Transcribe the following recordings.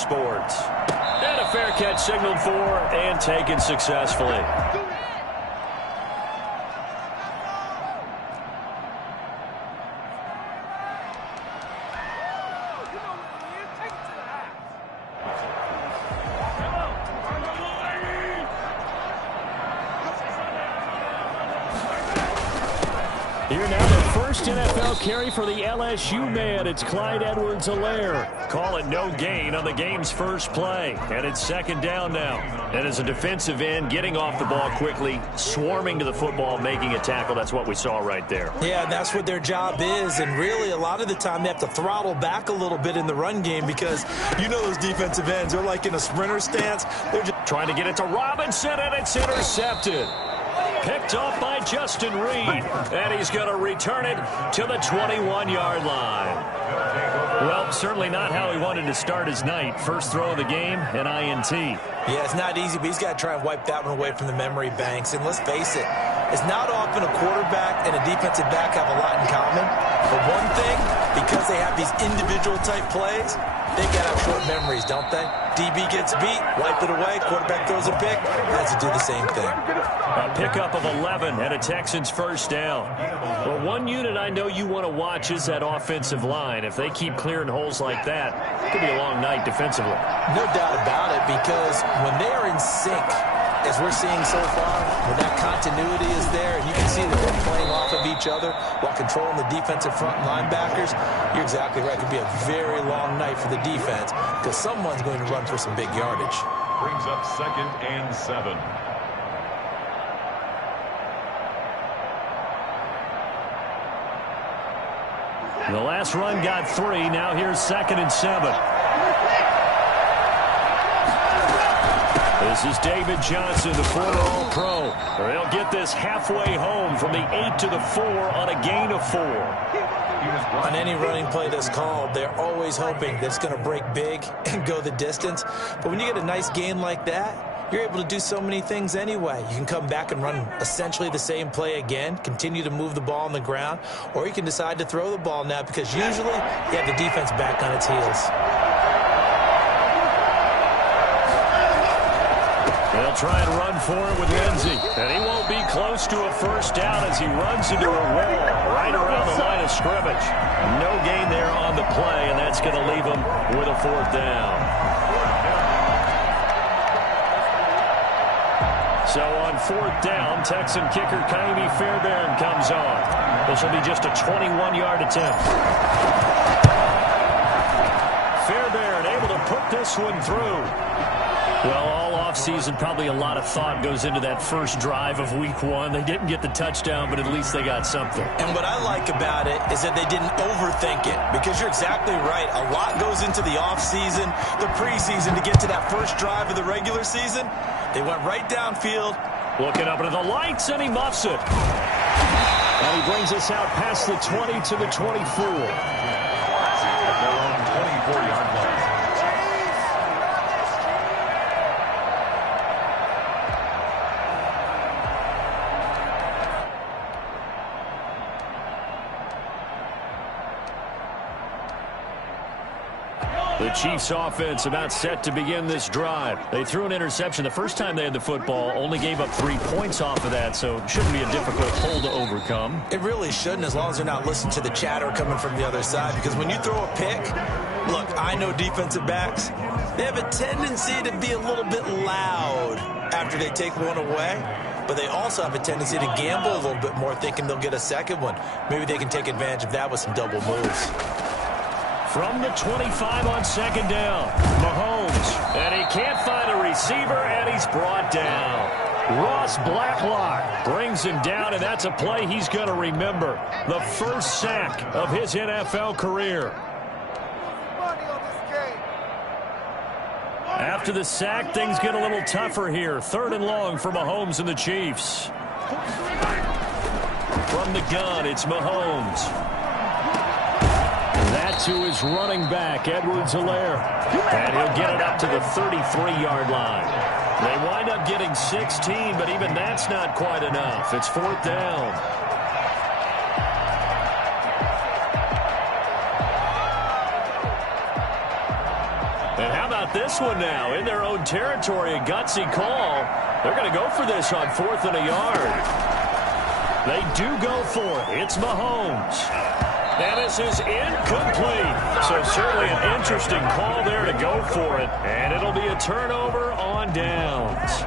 sports. And a fair catch signaled for and taken successfully. Here now, the first NFL carry for the LSU man. It's Clyde Edwards-Helaire. Call it no gain on the game's first play. And it's second down now. And as a defensive end, getting off the ball quickly, swarming to the football, making a tackle. That's what we saw right there. Yeah, that's what their job is. And really, a lot of the time, they have to throttle back a little bit in the run game because you know those defensive ends, they're like in a sprinter stance. They're just trying to get it to Robinson, and it's intercepted. Picked off by Justin Reed, and he's going to return it to the 21-yard line. Well, certainly not how he wanted to start his night. First throw of the game, an INT. Yeah, it's not easy, but he's got to try and wipe that one away from the memory banks. And let's face it, it's not often a quarterback and a defensive back have a lot in common. But one thing, because they have these individual type plays, they got to have short memories, don't they? DB gets beat, wipe it away, quarterback throws a pick, has to do the same thing. A pickup of 11 and a Texans first down. Well, one unit I know you want to watch is that offensive line. If they keep clearing holes like that, it could be a long night defensively. No doubt about it, because when they are in sync, as we're seeing so far, when that continuity is there, and you can see that they're playing off of each other while controlling the defensive front linebackers, you're exactly right. It could be a very long night for the defense because someone's going to run for some big yardage. Brings up 2nd and 7. The last run got 3. Now here's 2nd and 7. This is David Johnson, the former All-Pro. They'll get this halfway home from the 8 to the 4 on a gain of 4. On any running play that's called, they're always hoping that it's going to break big and go the distance. But when you get a nice gain like that, you're able to do so many things anyway. You can come back and run essentially the same play again, continue to move the ball on the ground, or you can decide to throw the ball now because usually you have the defense back on its heels. They'll try and run for it with Lindsey. And he won't be close to a first down as he runs into a wall right around the line of scrimmage. No gain there on the play, and that's going to leave him with a 4th down. So on 4th down, Texan kicker Kaimi Fairbairn comes on. This will be just a 21-yard attempt. Fairbairn able to put this one through. Well, all offseason, probably a lot of thought goes into that first drive of Week 1. They didn't get the touchdown, but at least they got something. And what I like about it is that they didn't overthink it, because you're exactly right. A lot goes into the offseason, the preseason, to get to that first drive of the regular season. They went right downfield. Looking up into the lights, and he muffs it. And he brings us out past the 20 to the 24. At their own 24-yard line. The Chiefs offense about set to begin this drive. They threw an interception the first time they had the football, only gave up 3 points off of that, so it shouldn't be a difficult hole to overcome. It really shouldn't, as long as they're not listening to the chatter coming from the other side, because when you throw a pick, look, I know defensive backs, they have a tendency to be a little bit loud after they take one away, but they also have a tendency to gamble a little bit more, thinking they'll get a second one. Maybe they can take advantage of that with some double moves. From the 25 on 2nd down, Mahomes, and he can't find a receiver, and he's brought down. Ross Blacklock brings him down, and that's a play he's going to remember. The first sack of his NFL career. After the sack, things get a little tougher here. 3rd and long for Mahomes and the Chiefs. From the gun, it's Mahomes. That to his running back, Edwards-Helaire. And he'll get it up to the 33-yard line. They wind up getting 16, but even that's not quite enough. It's 4th down. And how about about this one now? In their own territory, a gutsy call. They're going to go for this on 4th and a yard. They do go for it. It's Mahomes. And this is incomplete. So certainly an interesting call there to go for it. And it'll be a turnover on downs.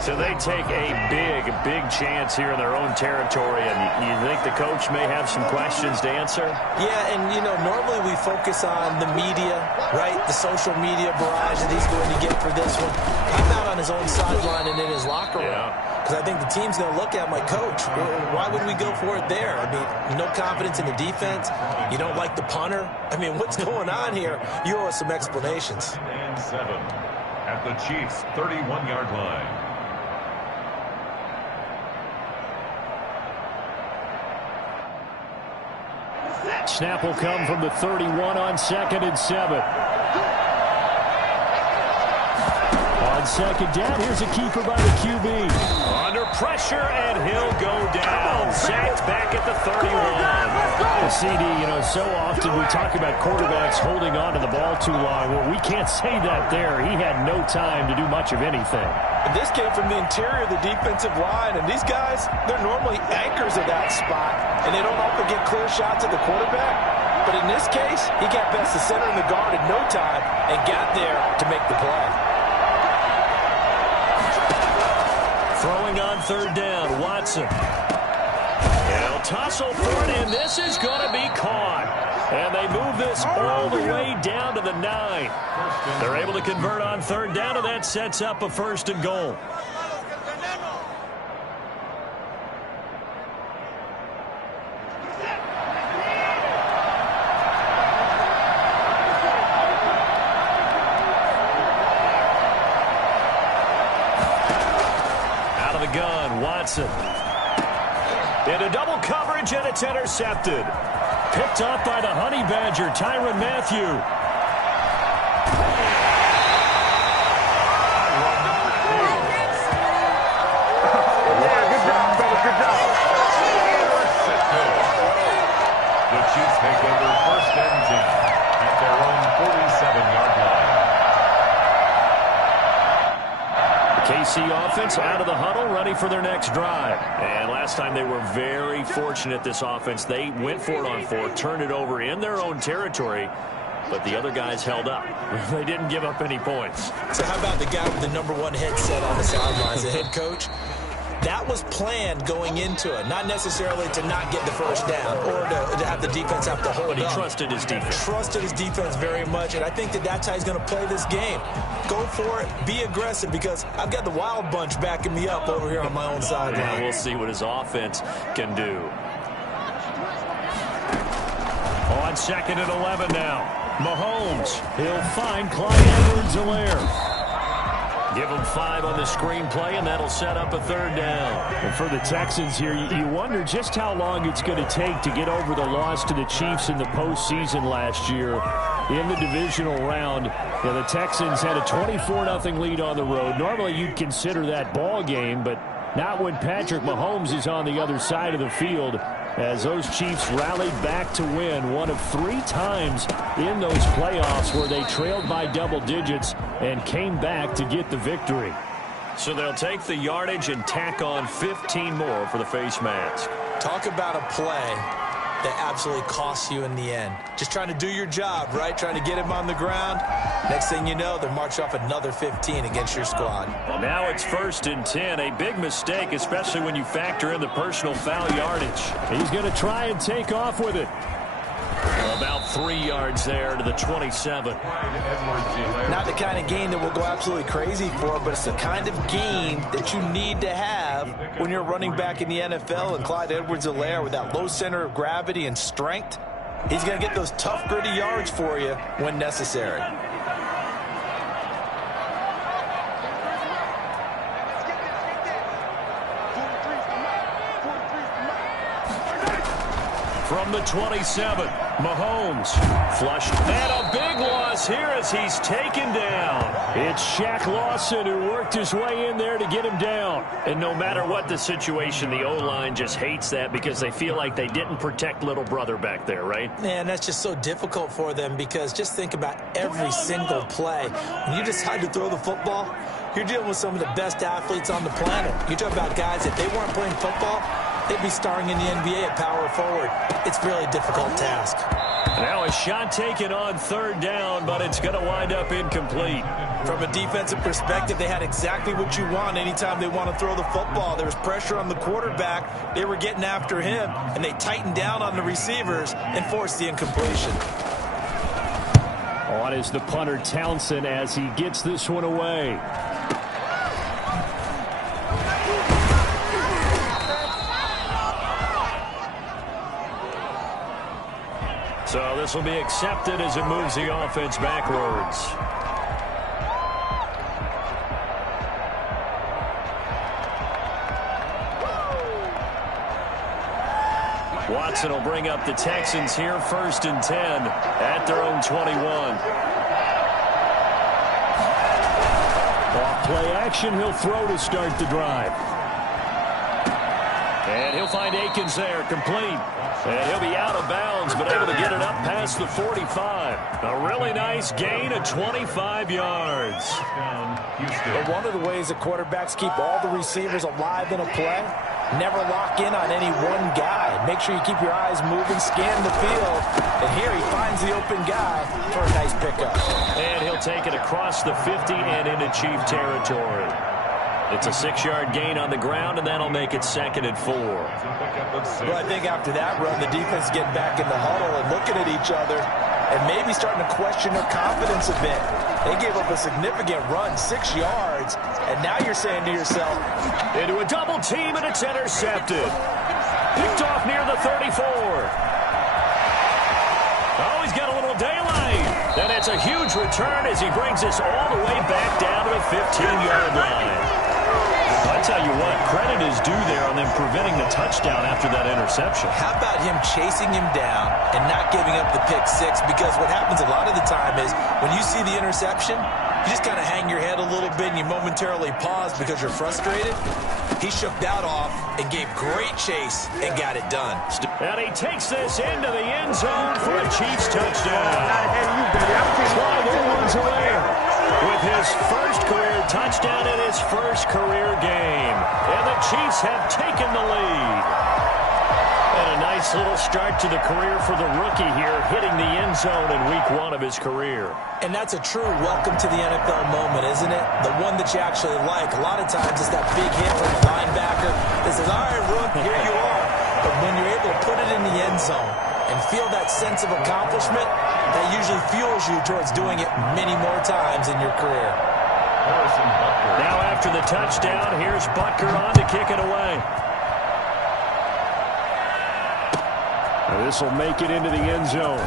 So they take a big chance here in their own territory. And you think the coach may have some questions to answer? Yeah, and, normally we focus on the media, right? The social media barrage that he's going to get for this one. How about on his own sideline and in his locker room? Because I think the team's going to look at my coach. Why would we go for it there? I mean, no confidence in the defense. You don't like the punter. I mean, what's going on here? You owe us some explanations. And 7 at the Chiefs' 31-yard line. Snap will come from the 31 on 2nd and 7. On 2nd down, here's a keeper by the QB. Under pressure, and he'll go down. Sacked back at the 31. CD, so often we talk about quarterbacks holding on to the ball too long. Well, we can't say that there. He had no time to do much of anything. And this came from the interior of the defensive line, and these guys, they're normally anchors of that spot, and they don't often get clear shots at the quarterback. But in this case, he got past the center and the guard in no time and got there to make the play. Throwing on 3rd down, Watson. They'll tussle for it, and this is going to be caught. And they move this all the way down to the 9. They're able to convert on 3rd down, and that sets up a 1st and goal. Out of the gun, Watson. Into double coverage, and it's intercepted. Picked up by the Honey Badger, Tyrann Mathieu. Good job, brother. Good job. The Chiefs take over 1st and 10 at their own 47-yard line. KC offense out of the huddle, ready for their next drive. And last time they were very fortunate, this offense. They went for it on 4, turned it over in their own territory, but the other guys held up. They didn't give up any points. So how about the guy with the #1 headset on the sidelines, the head coach? That was planned going into it, not necessarily to not get the 1st down or to have the defense have to hold But he up. trusted his defense. Trusted his defense very much, and I think that's how he's going to play this game. Go for it, be aggressive, because I've got the wild bunch backing me up over here on my own sideline. Yeah, we'll see what his offense can do. On 2nd and 11 now. Mahomes, he'll find Clyde Edwards-Helaire. Give them 5 on the screenplay, and that'll set up a 3rd down. And for the Texans here, you wonder just how long it's going to take to get over the loss to the Chiefs in the postseason last year in the divisional round. The Texans had a 24-0 lead on the road. Normally, you'd consider that ball game, but not when Patrick Mahomes is on the other side of the field, as those Chiefs rallied back to win one of 3 times in those playoffs where they trailed by double digits and came back to get the victory. So they'll take the yardage and tack on 15 more for the face mask. Talk about a play that absolutely costs you in the end. Just trying to do your job, right? Trying to get him on the ground. Next thing you know, they're marching off another 15 against your squad. Well, now it's 1st and 10. A big mistake, especially when you factor in the personal foul yardage. He's going to try and take off with it. About 3 yards there to the 27. Not the kind of game that we'll go absolutely crazy for, but it's the kind of game that you need to have when you're running back in the NFL. And Clyde Edwards-Helaire, with that low center of gravity and strength, he's going to get those tough, gritty yards for you when necessary. From the 27, Mahomes flushed, and a big loss loss here as he's taken down. It's Shaq Lawson who worked his way in there to get him down. And no matter what the situation, the O-line just hates that because they feel like they didn't protect little brother back there, right? Man, that's just so difficult for them because just think about every single play. When you decide to throw the football, you're dealing with some of the best athletes on the planet. You talk about guys, if they weren't playing football, they'd be starring in the NBA at power forward. It's a really difficult task. Now a shot taken on third down, but it's going to wind up incomplete. From a defensive perspective, they had exactly what you want anytime they want to throw the football. There was pressure on the quarterback. They were getting after him, and they tightened down on the receivers and forced the incompletion. On is the punter, Townsend, as he gets this one away. So this will be accepted as it moves the offense backwards. Watson will bring up the Texans here, 1st and 10 at their own 21. Off play action, he'll throw to start the drive. And he'll find Akins there, complete. And he'll be out of bounds, but able to get it up past the 45. A really nice gain of 25 yards. But one of the ways that quarterbacks keep all the receivers alive in a play, never lock in on any one guy. Make sure you keep your eyes moving, scan the field. And here he finds the open guy for a nice pickup. And he'll take it across the 50 and into Chief territory. It's a 6-yard gain on the ground, and that'll make it 2nd and 4. Well, I think after that run, the defense is getting back in the huddle and looking at each other and maybe starting to question their confidence a bit. They gave up a significant run, 6 yards, and now you're saying to yourself, into a double team, and it's intercepted. Picked off near the 34. Oh, he's got a little daylight. And it's a huge return as he brings us all the way back down to the 15-yard line. I tell you what, credit is due there on them preventing the touchdown after that interception. How about him chasing him down and not giving up the pick six? Because what happens a lot of the time is when you see the interception, you just kind of hang your head a little bit and you momentarily pause because you're frustrated. He shook that off and gave great chase and got it done. And he takes this into the end zone for a Chiefs touchdown. Clyde Edwards-Helaire with his first career touchdown in his first career game. And the Chiefs have taken the lead. And a nice little start to the career for the rookie here, hitting the end zone in week 1 of his career. And that's a true welcome to the NFL moment, isn't it? The one that you actually like. A lot of times it's that big hit from the linebacker that says, all right, Rook, here you are. But when you're able to put it in the end zone and feel that sense of accomplishment, that usually fuels you towards doing it many more times in your career. Now after the touchdown, here's Butker on to kick it away. This will make it into the end zone.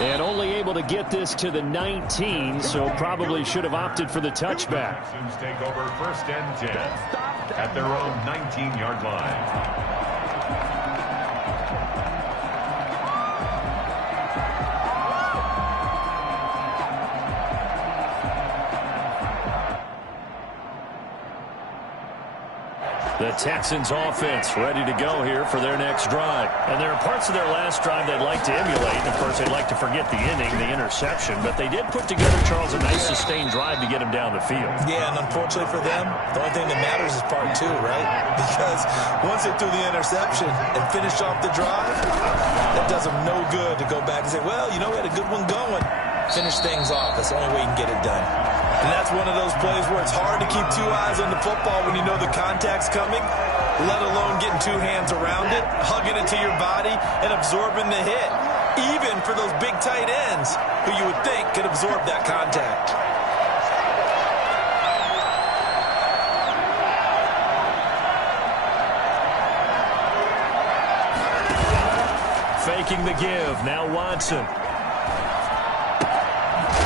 And only able to get this to the 19, so probably should have opted for the touchback. Texans take over 1st and 10 at their own 19-yard line. The Texans offense ready to go here for their next drive. And there are parts of their last drive they'd like to emulate. Of course, they'd like to forget the ending, the interception. But they did put together, Charles, a nice sustained drive to get him down the field. Yeah, and unfortunately for them, the only thing that matters is part 2, right? Because once they threw the interception and finished off the drive, that does them no good to go back and say, well, you know, we had a good one going. Finish things off. That's the only way you can get it done. And that's one of those plays where it's hard to keep 2 eyes on the football when you know the contact's coming, let alone getting 2 hands around it, hugging it to your body, and absorbing the hit, even for those big tight ends who you would think could absorb that contact. Faking the give. Now Watson.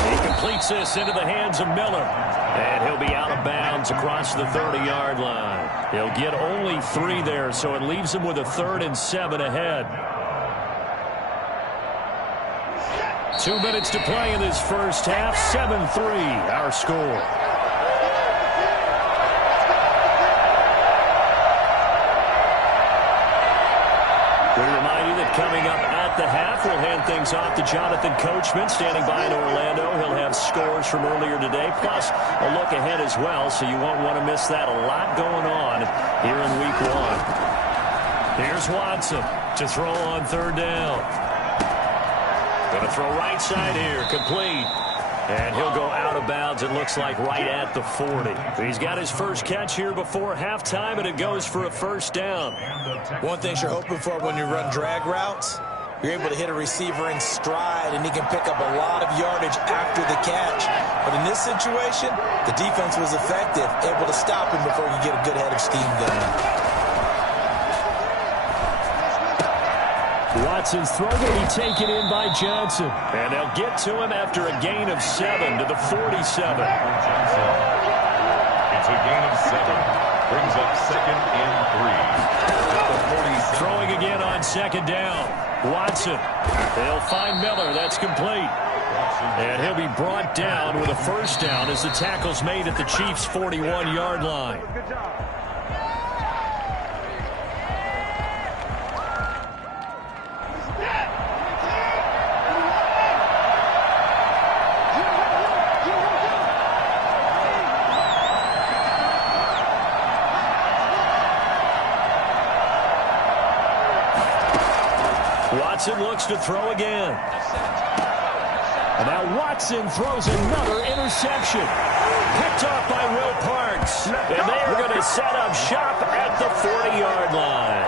He completes this into the hands of Miller. And he'll be out of bounds across the 30-yard line. He'll get only 3 there, so it leaves him with a 3rd and 7 ahead. 2 minutes to play in this first half. 7-3, our score. We remind you that coming up at the half, we'll hand things off to Jonathan Coachman, standing by in Orlando. He'll have scores from earlier today, plus a look ahead as well, so you won't want to miss that. A lot going on here in Week 1. Here's Watson to throw on third down. Going to throw right side here, complete. And he'll go out of bounds, it looks like, right at the 40. He's got his first catch here before halftime, and it goes for a first down. One thing you're hoping for when you run drag routes, you're able to hit a receiver in stride, and he can pick up a lot of yardage after the catch. But in this situation, the defense was effective, able to stop him before you get a good head of steam going. Watson's throw will be taken in by Johnson. And they'll get to him after a gain of 7 to the 47. It's a gain of 7. Brings up second and 3. Throwing again on second down. Watson. They'll find Miller. That's complete. And he'll be brought down with a first down as the tackle's made at the Chiefs' 41-yard line. Watson looks to throw again. And now Watson throws another interception. Picked off by Will Parks. And they are going to set up shop at the 40-yard line.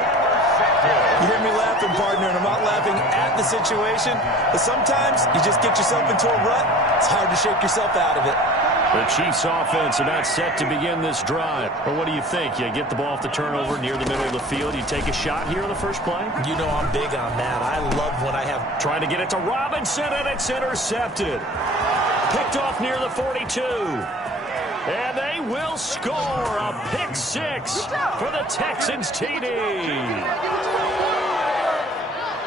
You hear me laughing, partner, and I'm not laughing at the situation. But sometimes you just get yourself into a rut. It's hard to shake yourself out of it. The Chiefs offense about set to begin this drive. But what do you think? You get the ball off the turnover near the middle of the field. You take a shot here on the first play? You know I'm big on that. I love when I have... Trying to get it to Robinson, and it's intercepted. Picked off near the 42. And they will score a pick six for the Texans TD.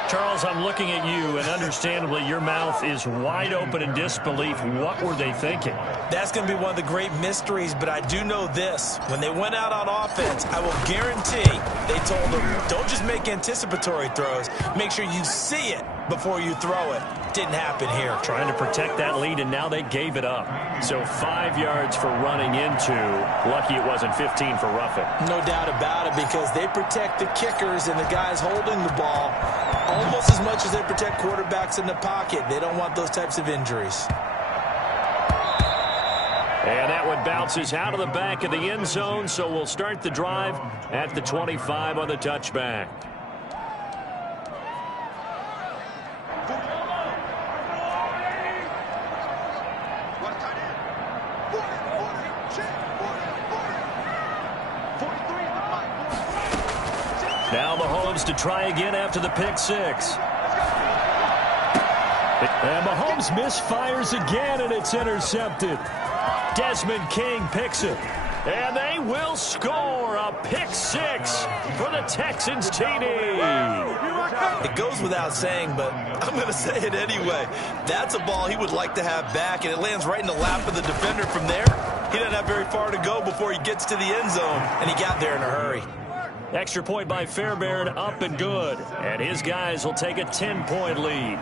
Charles, I'm looking at you, and understandably, your mouth is wide open in disbelief. What were they thinking? That's going to be one of the great mysteries, but I do know this. When they went out on offense, I will guarantee they told them, don't just make anticipatory throws. Make sure you see it before you throw it. Didn't happen here. Trying to protect that lead, and now they gave it up. So 5 yards for running into. Lucky it wasn't 15 for roughing. No doubt about it, because they protect the kickers and the guys holding the ball almost as much as they protect quarterbacks in the pocket. They don't want those types of injuries. And that one bounces out of the back of the end zone, so we'll start the drive at the 25 on the touchback. Now Mahomes to try again after the pick six. And Mahomes misfires again, and it's intercepted. Desmond King picks it. And they will score a pick six for the Texans TD. It goes without saying, but I'm going to say it anyway. That's a ball he would like to have back, and it lands right in the lap of the defender from there. He doesn't have very far to go before he gets to the end zone, and he got there in a hurry. Extra point by Fairbairn, up and good. And his guys will take a 10-point lead. Amy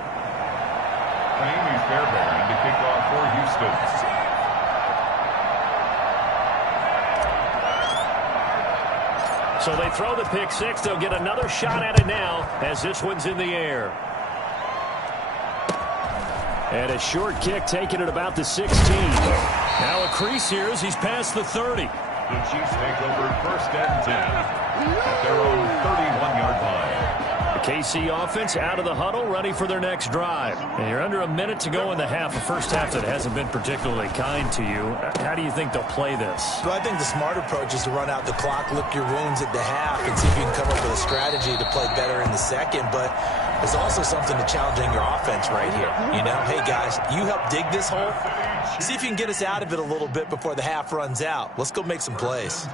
Fairbairn to kick off for Houston. So they throw the pick six. They'll get another shot at it now as this one's in the air. And a short kick taken at about the 16. Now a crease here as he's past the 30. The Chiefs take over first and 10 at their own 31-yard line. The KC offense out of the huddle, ready for their next drive. And you're under a minute to go in the half, a first half that hasn't been particularly kind to you. How do you think they'll play this? Well, I think the smart approach is to run out the clock, lick your wounds at the half, and see if you can come up with a strategy to play better in the second. But there's also something to challenging your offense right here. You know, hey, guys, you help dig this hole. See if you can get us out of it a little bit before the half runs out. Let's go make some plays.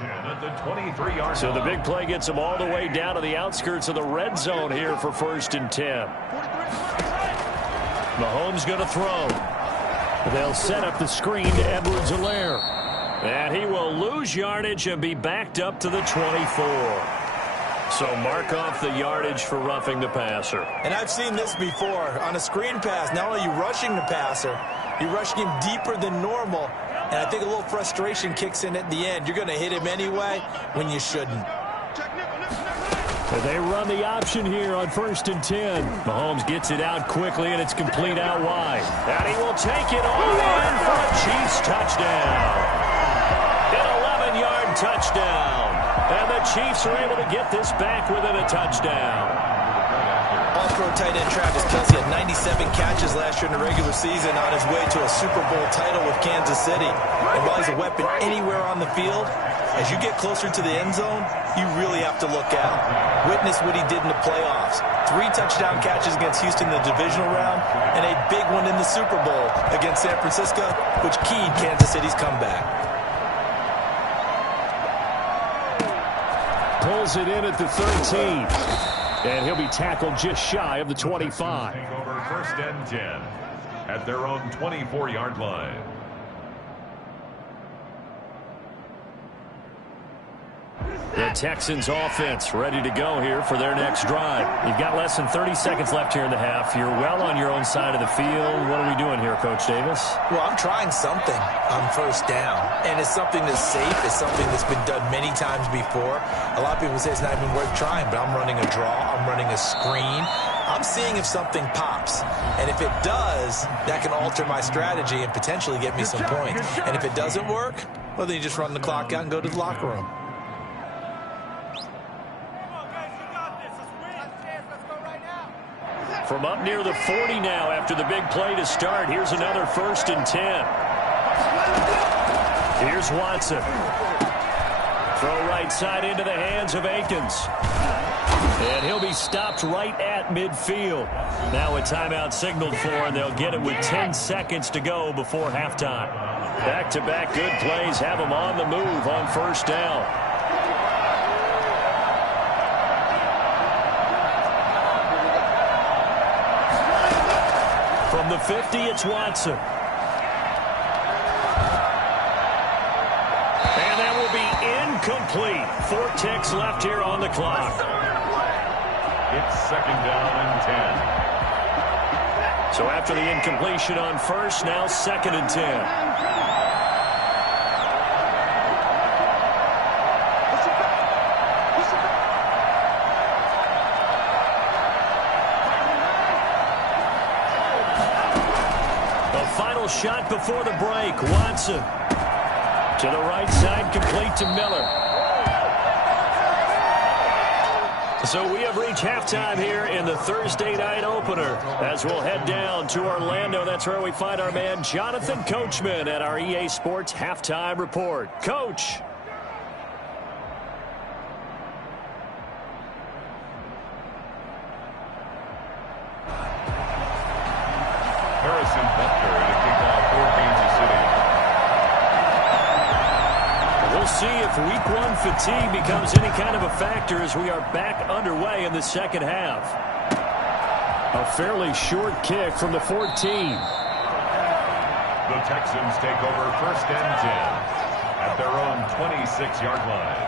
So the big play gets them all the way down to the outskirts of the red zone here for first and 10. Mahomes going to throw. They'll set up the screen to Edwards-Helaire. And he will lose yardage and be backed up to the 24. So mark off the yardage for roughing the passer. And I've seen this before. On a screen pass, not only are you rushing the passer, you're rushing him deeper than normal. And I think a little frustration kicks in at the end. You're going to hit him anyway when you shouldn't. They run the option here on 1st and 10. Mahomes gets it out quickly, and it's complete out wide. And he will take it all in for a Chiefs touchdown. An 11-yard touchdown. And the Chiefs are able to get this back within a touchdown. All-pro tight end Travis Kelce had 97 catches last year in the regular season on his way to a Super Bowl title with Kansas City. And while he's a weapon anywhere on the field, as you get closer to the end zone, you really have to look out. Witness what he did in the playoffs. 3 touchdown catches against Houston in the divisional round, and a big one in the Super Bowl against San Francisco, which keyed Kansas City's comeback. Pulls it in at the 13. And he'll be tackled just shy of the 25. Take over 1st and 10 at their own 24-yard line. The Texans offense ready to go here for their next drive. You've got less than 30 seconds left here in the half. You're well on your own side of the field. What are we doing here, Coach Davis? Well, I'm trying something on 1st down. And it's something that's safe. It's something that's been done many times before. A lot of people say it's not even worth trying, but I'm running a draw. I'm running a screen. I'm seeing if something pops. And if it does, that can alter my strategy and potentially get me some points. And if it doesn't work, well, then you just run the clock out and go to the locker room. From up near the 40 now after the big play to start. Here's another 1st and 10. Here's Watson. Throw right side into the hands of Akins. And he'll be stopped right at midfield. Now a timeout signaled for, and they'll get it with 10 seconds to go before halftime. Back-to-back good plays have them on the move on 1st down. From the 50, it's Watson. And that will be incomplete. 4 ticks left here on the clock. It's 2nd down and 10. So after the incompletion on 1st, now 2nd and 10. Shot before the break. Watson to the right side, complete to Miller. So we have reached halftime here in the Thursday night opener as we'll head down to Orlando. That's where we find our man Jonathan Coachman at our EA Sports Halftime Report. Coach. See if week 1 fatigue becomes any kind of a factor as we are back underway in the second half. A fairly short kick from the 14. The Texans take over 1st and 10 at their own 26-yard line.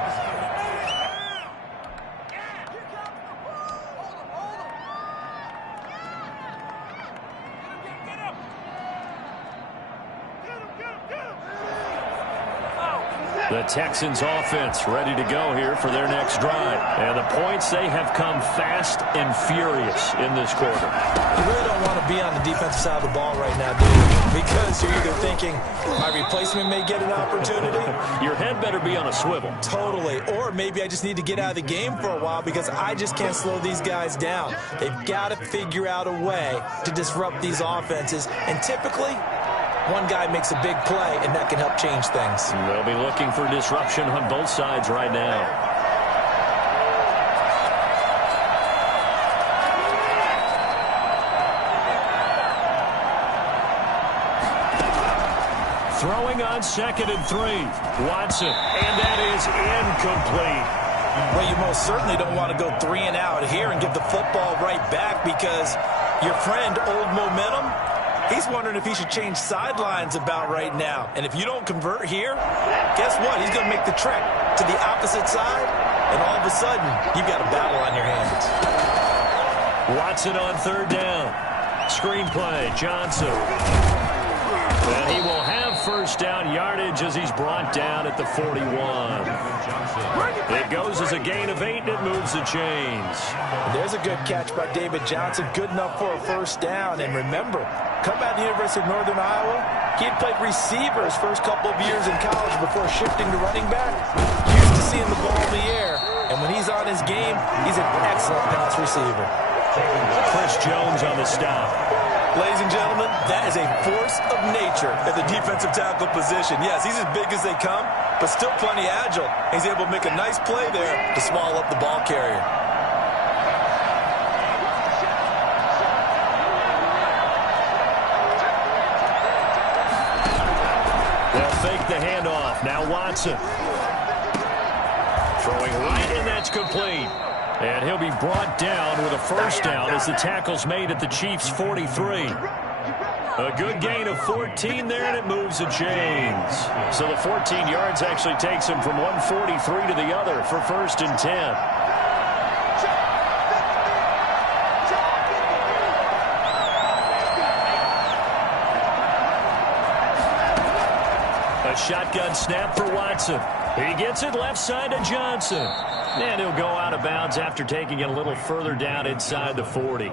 The Texans offense ready to go here for their next drive. And the points, they have come fast and furious in this quarter. You really don't want to be on the defensive side of the ball right now, do you? Because you're either thinking, my replacement may get an opportunity. Your head better be on a swivel. Totally. Or maybe I just need to get out of the game for a while because I just can't slow these guys down. They've got to figure out a way to disrupt these offenses. And typically, one guy makes a big play, and that can help change things. They'll be looking for disruption on both sides right now. Throwing on 2nd and 3. Watson, and that is incomplete. Well, you most certainly don't want to go 3 and out here and give the football right back because Your friend, Old Momentum, he's wondering if he should change sidelines about right now. And if you don't convert here, guess what? He's going to make the trek to the opposite side, and all of a sudden, you've got a battle on your hands. Watson on third down. Screenplay, Johnson. And he will have first down yardage as he's brought down at the 41. It goes as a gain of 8, and it moves the chains. There's a good catch by David Johnson, good enough for a first down. And remember, come out of the University of Northern Iowa, he had played receiver his first couple of years in college before shifting to running back. Used to seeing the ball in the air, and when he's on his game, he's an excellent pass receiver. Chris Jones on the stop. Ladies and gentlemen, that is a force of nature at the defensive tackle position. Yes, he's as big as they come, but still plenty agile. He's able to make a nice play there to swallow up the ball carrier. They'll fake the handoff. Now Watson. Throwing right, and that's complete. And he'll be brought down with a first down as the tackle's made at the Chiefs' 43. A good gain of 14 there, and it moves the chains. So the 14 yards actually takes him from 143 to the other for first and 10. A shotgun snap for Watson. He gets it left side to Johnson. And he'll go out of bounds after taking it a little further down inside the 40.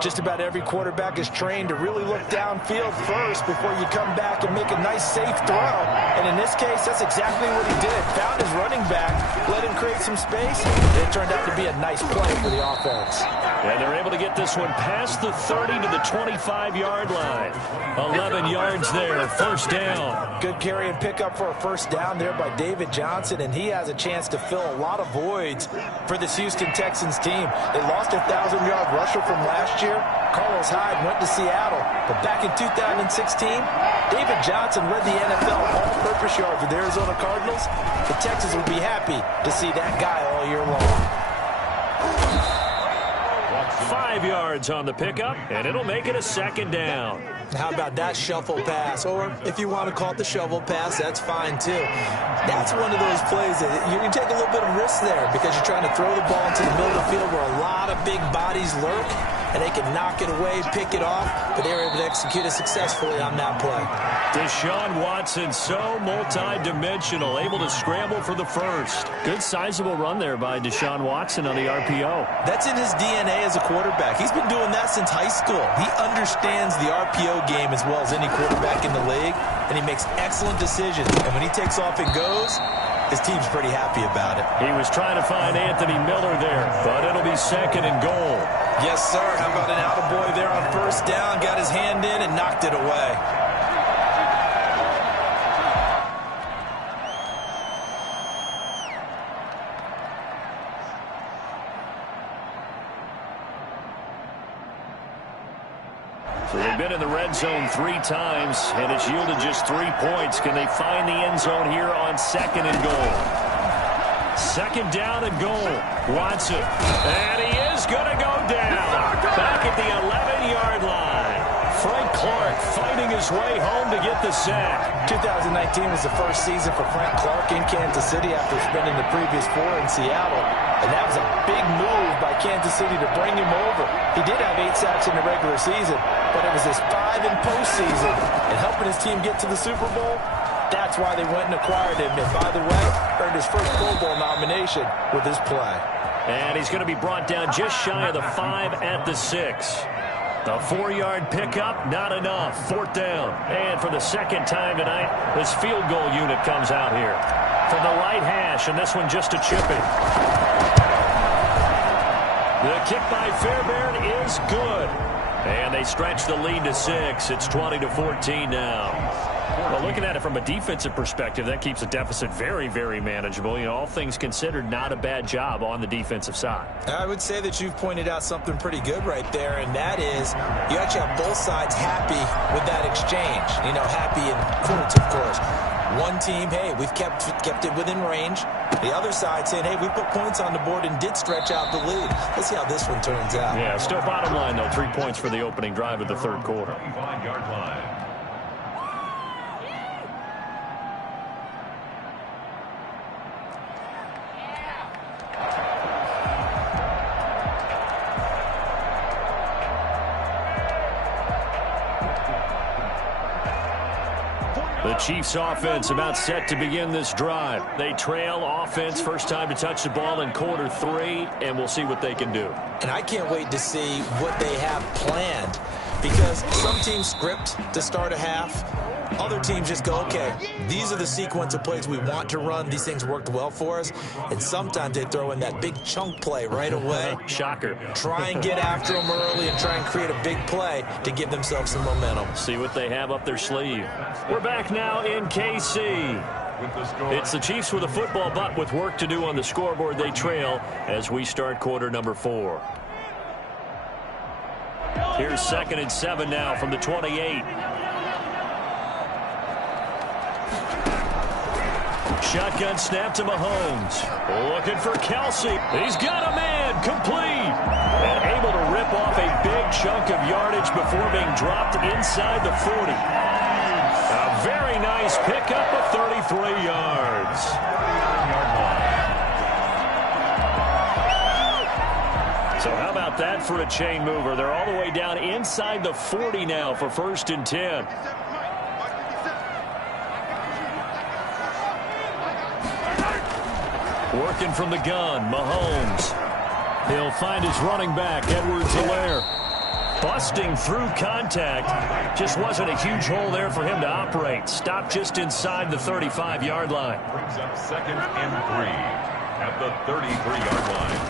Just about every quarterback is trained to really look downfield first before you come back and make a nice, safe throw. And in this case, that's exactly what he did. Found his running back, let him create some space, and it turned out to be a nice play for the offense. And they're able to get this one past the 30 to the 25-yard line. 11 yards there, first down. Good carry and pickup for a first down there by David Johnson, and he has a chance to fill a lot of voids for this Houston Texans team. They lost a 1,000-yard rusher from last year. Carlos Hyde went to Seattle, but back in 2016, David Johnson led the NFL all-purpose yards with the Arizona Cardinals. The Texans will be happy to see that guy all year long. 5 yards on the pickup, and it'll make it a second down. How about that shuffle pass? Or if you want to call it the shovel pass, that's fine too. That's one of those plays that you can take a little bit of risk there because you're trying to throw the ball into the middle of the field where a lot of big bodies lurk, and they can knock it away, pick it off, but they were able to execute it successfully on that play. Deshaun Watson, so multi-dimensional, able to scramble for the first. Good sizable run there by Deshaun Watson on the RPO. That's in his DNA as a quarterback. He's been doing that since high school. He understands the RPO game as well as any quarterback in the league, and he makes excellent decisions. And when he takes off and goes, his team's pretty happy about it. He was trying to find Anthony Miller there, but it'll be second and goal. Yes, sir. How about an attaboy there on first down? Got his hand in and knocked it away. So they've been in the red zone 3 times, and it's yielded just 3 points. Can they find the end zone here on second and goal? Second down and goal. Watson. And he is going to go down. Back at the 11-yard line. Frank Clark fighting his way home to get the sack. 2019 was the first season for Frank Clark in Kansas City after spending the previous 4 in Seattle. And that was a big move by Kansas City to bring him over. He did have 8 sacks in the regular season, but it was his 5 in postseason. And helping his team get to the Super Bowl, that's why they went and acquired him. And by the way, earned his first Pro Bowl nomination with his play. And he's going to be brought down just shy of the 5 at the 6. The 4-yard pickup, not enough. 4th down. And for the second time tonight, this field goal unit comes out here. From the right hash, and this one just a chipping. The kick by Fairbairn is good. And they stretch the lead to 6. It's 20-14 now. Well, looking at it from a defensive perspective, that keeps the deficit very, very manageable. You know, all things considered, not a bad job on the defensive side. I would say that you've pointed out something pretty good right there, and that is you actually have both sides happy with that exchange. You know, happy in quotes, of course. One team, hey, we've kept it within range. The other side saying, hey, we put points on the board and did stretch out the lead. Let's see how this one turns out. Yeah, still bottom line, though, 3 points for the opening drive of the third quarter. 25-yard line. The Chiefs offense about set to begin this drive. They trail offense, first time to touch the ball in quarter 3, and we'll see what they can do. And I can't wait to see what they have planned, because some teams script to start a half. Other teams just go, okay, these are the sequence of plays we want to run. These things worked well for us. And sometimes they throw in that big chunk play right away. Shocker. Try and get after them early and try and create a big play to give themselves some momentum. See what they have up their sleeve. We're back now in KC. It's the Chiefs with a football, but with work to do on the scoreboard, they trail as we start quarter number 4. Here's 2nd and 7 now from the 28. Shotgun snap to Mahomes. Looking for Kelsey. He's got a man. Complete. And able to rip off a big chunk of yardage before being dropped inside the 40. A very nice pickup of 33 yards. So how about that for a chain mover? They're all the way down inside the 40 now for 1st and 10. Working from the gun, Mahomes. He'll find his running back, Edwards-Helaire. Busting through contact. Just wasn't a huge hole there for him to operate. Stopped just inside the 35-yard line. Brings up 2nd and 3 at the 33-yard line.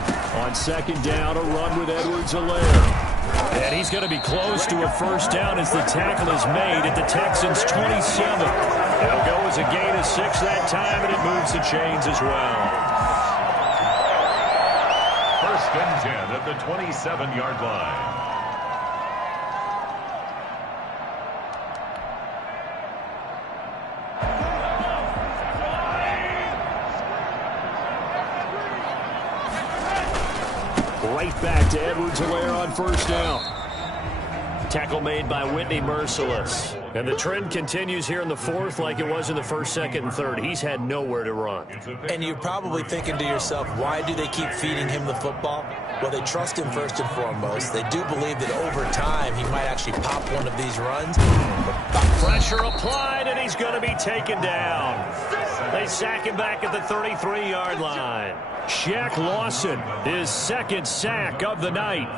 On 2nd down, a run with Edwards-Helaire. And he's going to be close to a first down as the tackle is made at the Texans' 27. It'll go as a gain of 6 that time, and it moves the chains as well. 1st and 10 at the 27-yard line. Right back to Edwards-Helaire on 1st down. Tackle made by Whitney Merciless. And the trend continues here in the 4th like it was in the 1st, 2nd, and 3rd. He's had nowhere to run. And you're probably thinking to yourself, why do they keep feeding him the football? Well, they trust him first and foremost. They do believe that over time he might actually pop one of these runs. Pressure applied, and he's going to be taken down. They sack him back at the 33-yard line. Shaq Lawson, his 2nd sack of the night.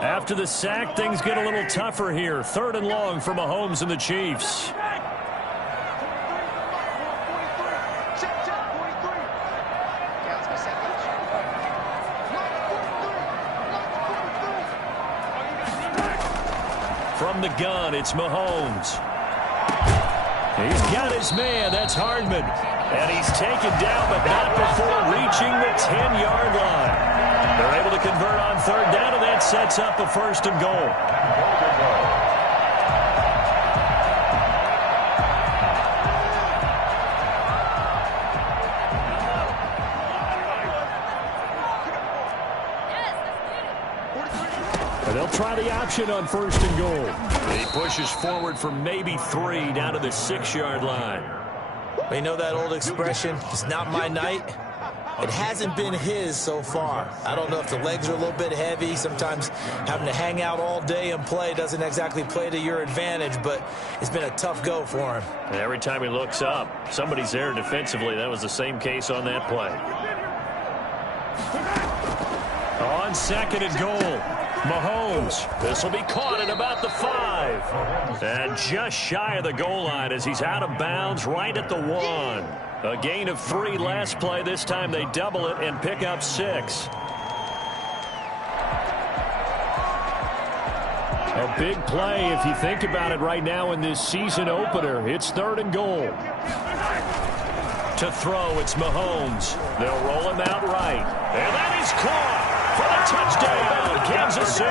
After the sack, things get a little tougher here. 3rd and long for Mahomes and the Chiefs. From the gun, it's Mahomes. He's got his man. That's Hardman. And he's taken down, but not before reaching the 10-yard line. They're able to convert on 3rd down, and that sets up a 1st and goal. And they'll try the option on 1st and goal. He pushes forward for maybe 3 down to the 6-yard line. You know that old expression, it's not my night? It hasn't been his so far. I don't know if the legs are a little bit heavy. Sometimes having to hang out all day and play doesn't exactly play to your advantage, but it's been a tough go for him. And every time he looks up, somebody's there defensively. That was the same case on that play. On 2nd and goal, Mahomes. This will be caught at about the 5. And just shy of the goal line as he's out of bounds right at the 1. A gain of 3 last play. This time they double it and pick up 6. A big play if you think about it right now in this season opener. It's 3rd and goal. To throw, it's Mahomes. They'll roll him out right. And that is caught for the touchdown, Kansas City.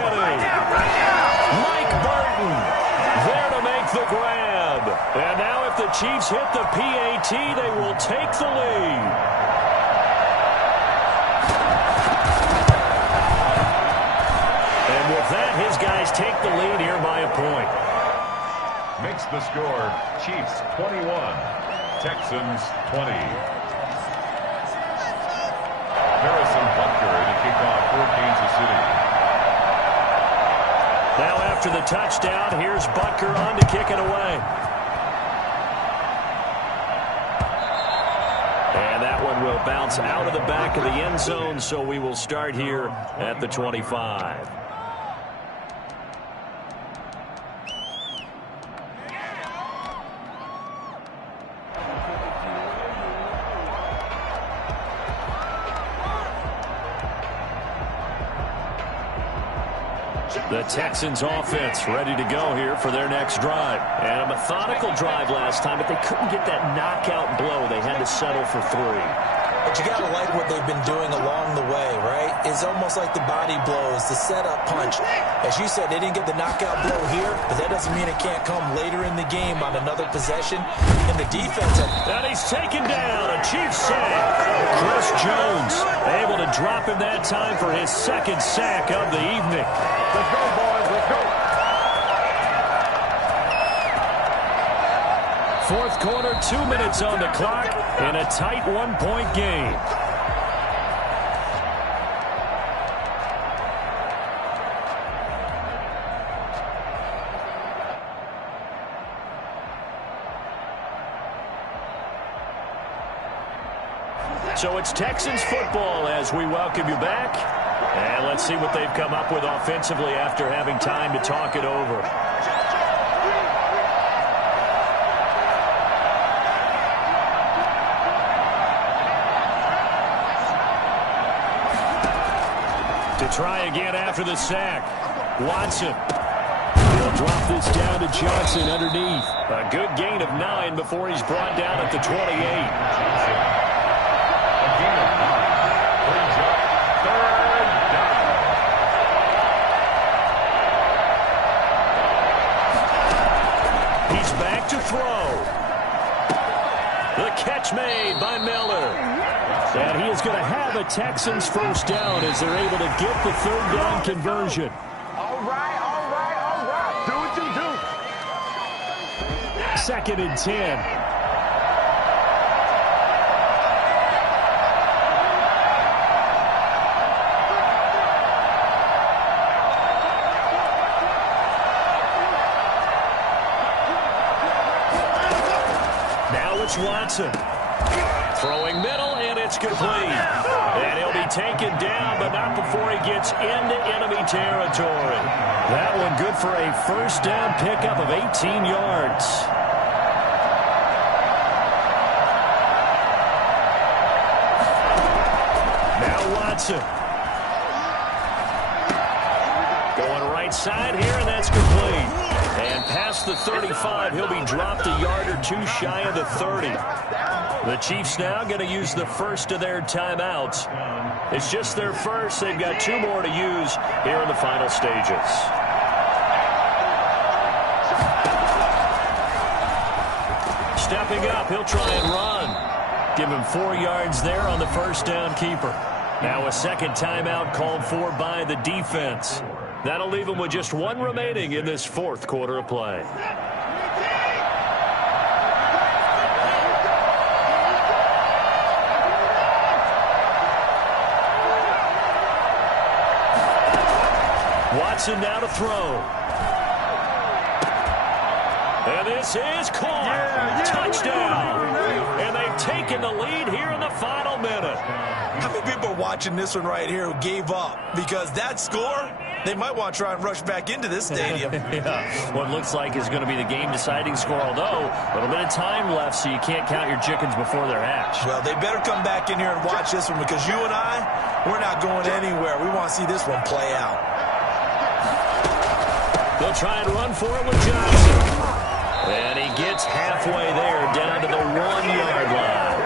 Mike Burton there to make the grab. And now if the Chiefs hit the PAT, they will take the lead. And with that, his guys take the lead here by a point. Makes the score Chiefs 21, Texans 20. Harrison Butker to kick off for Kansas City. Now after the touchdown, here's Butker on to kick it away. And that one will bounce out of the back of the end zone, so we will start here at the 25. The Texans offense ready to go here for their next drive. And a methodical drive last time, but they couldn't get that knockout blow. They had to settle for 3. But you got to like what they've been doing along the way, right? It's almost like the body blows, the setup punch. As you said, they didn't get the knockout blow here, but that doesn't mean it can't come later in the game on another possession. And the defense... And he's taken down, a Chiefs sack. Chris Jones able to drop him that time for his second sack of the evening. Let's go, boys. Let's go. Fourth quarter, 2 minutes on the clock in a tight one-point game. So it's Texans football as we welcome you back. And let's see what they've come up with offensively after having time to talk it over. To try again after the sack. Watson. He'll drop this down to Johnson underneath. A good gain of 9 before he's brought down at the 28. He's back to throw. The catch made by Miller. And he is going to have a Texans first down as they're able to get the third down conversion. All right. Do what you do. 2nd and 10. Now it's Watson. Throwing middle, and it's complete. And he'll be taken down, but not before he gets into enemy territory. That one good for a first down pickup of 18 yards. Now Watson. Going right side here, and that's complete. And past the 35, he'll be dropped a yard or 2 shy of the 30. The Chiefs now going to use the first of their timeouts. It's just their first. They've got 2 more to use here in the final stages. Stepping up, he'll try and run. Give him 4 yards there on the first down keeper. Now a second timeout called for by the defense. That'll leave him with just 1 remaining in this fourth quarter of play. Watson now to throw. And this is caught. Touchdown. And they've taken the lead here in the final minute. How many people are watching this one right here who gave up? Because that score, they might want to try and rush back into this stadium. Yeah, what looks like is going to be the game-deciding score, although a little bit of time left, so you can't count your chickens before they're hatched. Well, they better come back in here and watch this one because you and I, we're not going anywhere. We want to see this one play out. They'll try and run for it with Johnson. And he gets halfway there, down to the 1-yard line.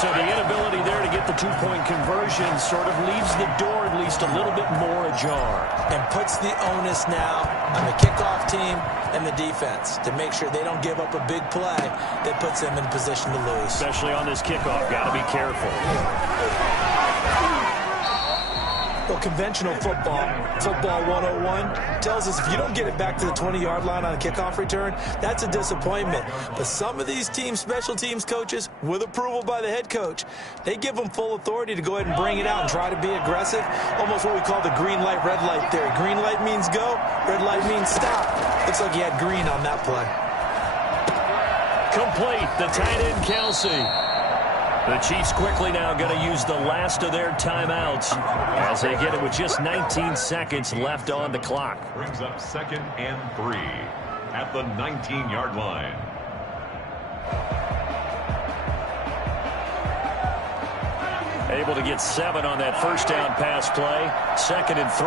So the inability there to get the two-point conversion sort of leaves the door at least a little bit more ajar. And puts the onus now on the kickoff team and the defense to make sure they don't give up a big play that puts them in position to lose. Especially on this kickoff. Got to be careful. Well, conventional football 101, tells us if you don't get it back to the 20-yard line on a kickoff return, that's a disappointment. But some of these special teams coaches, with approval by the head coach, they give them full authority to go ahead and bring it out and try to be aggressive. Almost what we call the green light, red light theory. Green light means go, red light means stop. Looks like he had green on that play. Complete, the tight end Kelsey. The Chiefs quickly now going to use the last of their timeouts as they get it with just 19 seconds left on the clock. Brings up 2nd and 3 at the 19-yard line. Able to get 7 on that first down pass play. 2nd and 3.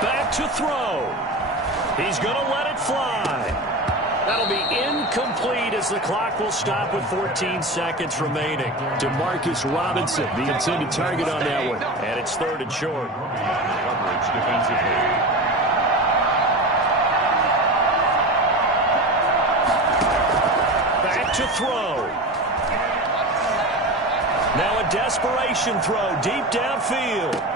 Back to throw. He's going to let it fly. That'll be incomplete as the clock will stop with 14 seconds remaining. DeMarcus Robinson, the intended target on that one. And it's 3rd and short. Coverage defensively. Back to throw. Now a desperation throw deep downfield.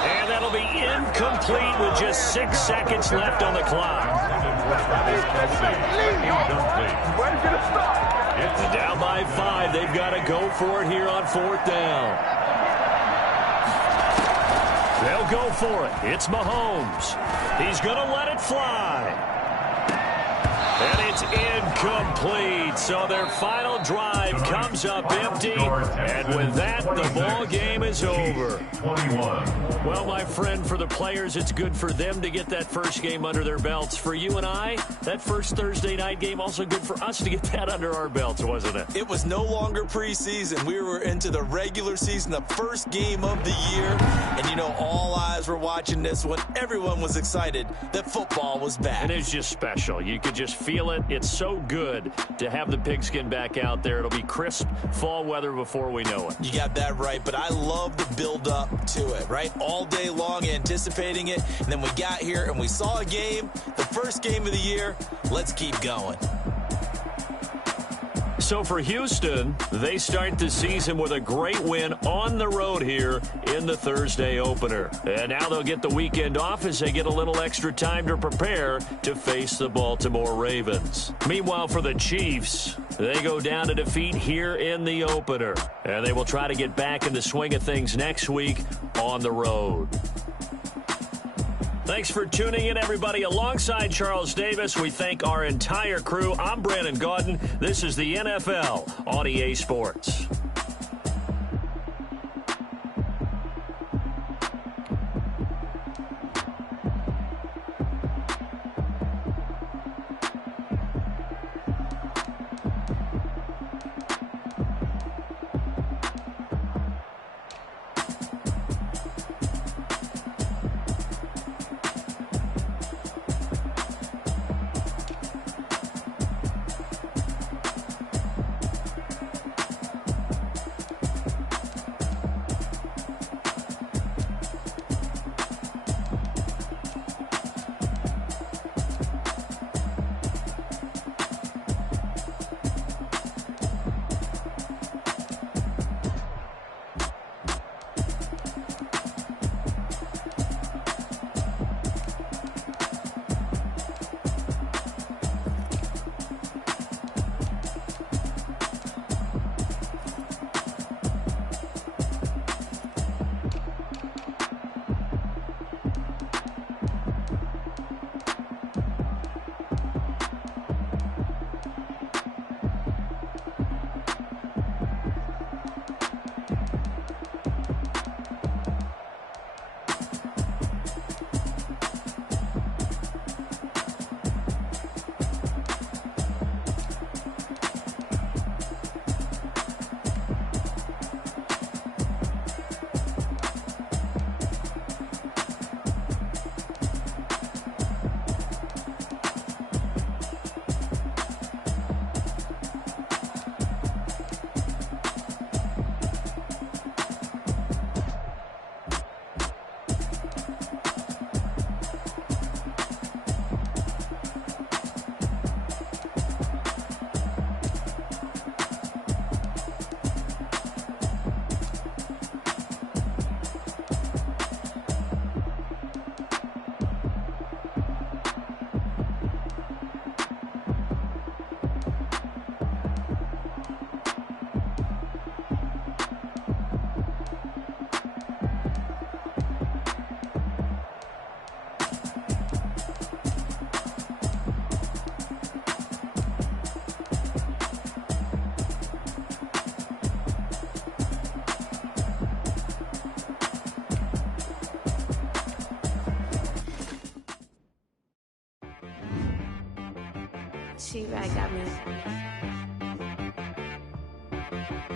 And that'll be incomplete with just 6 seconds left on the clock. And down by 5. They've got to go for it here on 4th down. They'll go for it. It's Mahomes. He's going to let it fly. And it's incomplete. So their final drive comes up empty. And with that, the ball game is over. 21. Well, my friend, for the players, it's good for them to get that first game under their belts. For you and I, that first Thursday night game, also good for us to get that under our belts, wasn't it? It was no longer preseason. We were into the regular season, the first game of the year. And, you know, all eyes were watching this one. Everyone was excited that football was back. And it's just special. You could just feel it. It's so good to have the pigskin back out there. It'll be crisp fall weather before we know it. You got that right, but I love the build-up to it, right? All day long anticipating it, and then we got here and we saw a game, the first game of the year. Let's keep going. So for Houston, they start the season with a great win on the road here in the Thursday opener. And now they'll get the weekend off as they get a little extra time to prepare to face the Baltimore Ravens. Meanwhile, for the Chiefs, they go down to defeat here in the opener. And they will try to get back in the swing of things next week on the road. Thanks for tuning in, everybody. Alongside Charles Davis, we thank our entire crew. I'm Brandon Gaudin. This is the NFL on EA Sports. She right got me.